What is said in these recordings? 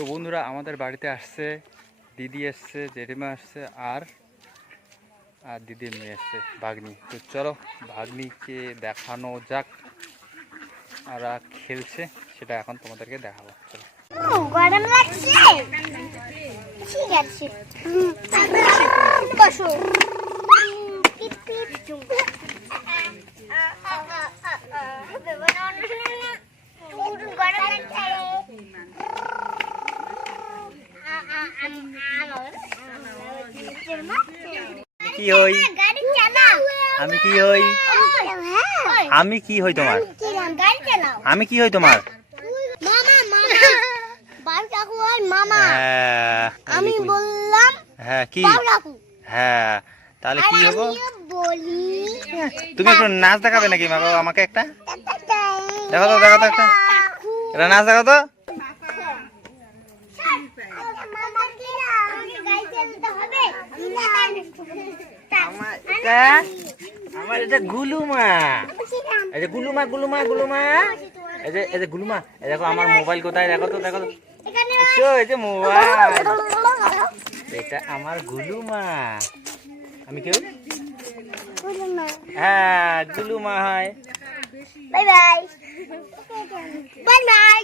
তো বন্ধুরা আমাদের বাড়িতে আসছে দিদি এসছে, জেঠিমা আসছে আর দিদির মেয়ে এসছে ভাগ্নি। তো চলো ভাগ্নিকে দেখানো যাক, আর খেলছে সেটা এখন তোমাদেরকে দেখাবো। চলো। গরম লাগছে, ঠিক আছে বসো। কি হই আমি, কি হই আমি, কি হই তোমার, আমি কি হই তোমার, আমি বললাম হ্যাঁ কি, হ্যাঁ তাহলে কি হবো? তুমি একটু নাচ দেখাবে নাকি মা বাবা আমাকে? একটা দেখো তো, দেখো তো একটা নাচ দেখো তো। আমার এটা গুলুমা, এই যে গুলুমা গুলুমা গুলুমা, এই যে গুলুমা, দেখো আমার মোবাইল কোথায়, দেখো তো, দেখো তো, এই যে মোবাইল, এটা আমার গুলুমা। আমি কেউ হ্যাঁ গুলুমা হয়। Bye bye bye bye.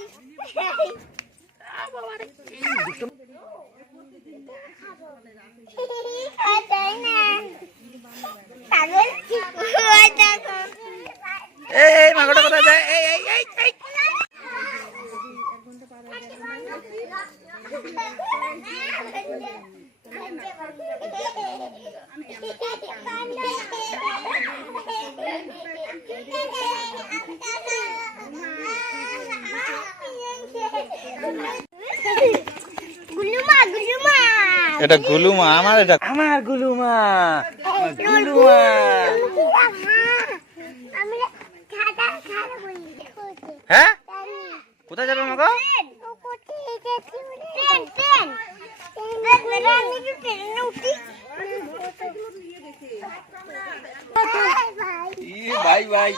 এই মাগোটা কোথায় যায়? এই এই এই এই এটা গুলুমা আমার, এটা আমার গুলুমা, গুলুমা। হ্যাঁ কোথায় যাবে মাগো? Bye bye.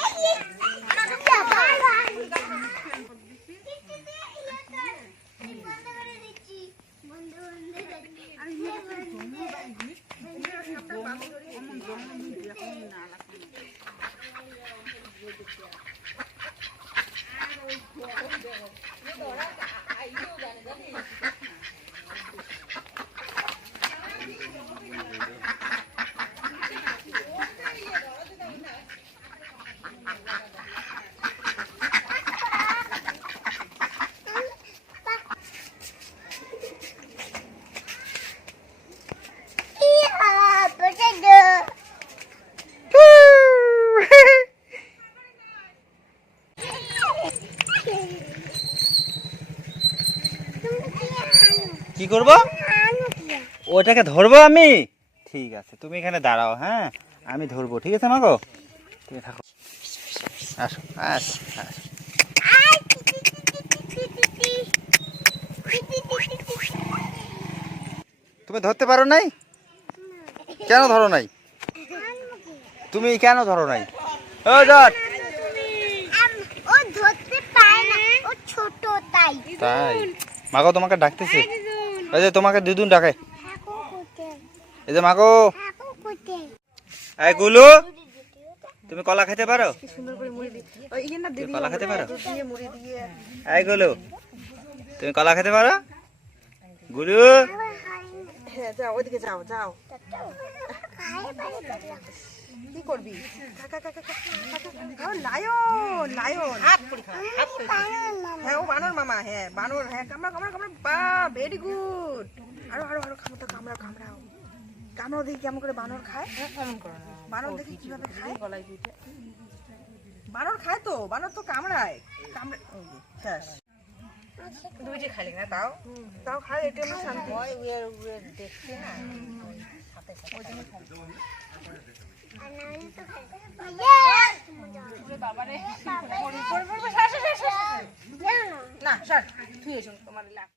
কি করবো? ওটাকে ধরবো আমি? ঠিক আছে তুমি এখানে দাঁড়াও, হ্যাঁ আমি ধরবো, ঠিক আছে মাগো তুমি থাকো। আসো আসো আসো। তুমি ধরতে পারো নাই? কেন ধরো নাই? তুমি কেন ধরো নাই? ও জট, ও ধরতে পারে না, ও ছোট তাই। তাই মাগো তোমাকে ডাকতেছে, এই যে তোমাকে দিদুন ডাকে, এই যে মাগো। এই গুলু তুমি কলা খেতে পারো? তুমি কলা খেতে পারো? এই গুলু তুমি কলা খেতে পারো? গুলু যাও ওইদিকে, যাও যাও। কি করবি? লায়ন লায়ন, হ্যাঁ ও বানর মামা, হ্যাঁ বানর, হ্যাঁ কামড়া কামড়া কামড়া, বা ভেরি গুড। আরো আরো আরো কামড়া কামড়া কামড়াও, কামড়াও দেখি কেমন করে বানর খায়। বানর দেখি কিভাবে খায়, বানর খায় তো, বানর তো কামড়ায়, কামড়ে শেষ। দুইটি খালি না, তাও তাও খায়, এটা আমার শান্তি হয়। দেখছি না না, স্যার তুই এসো তোমার লাগ।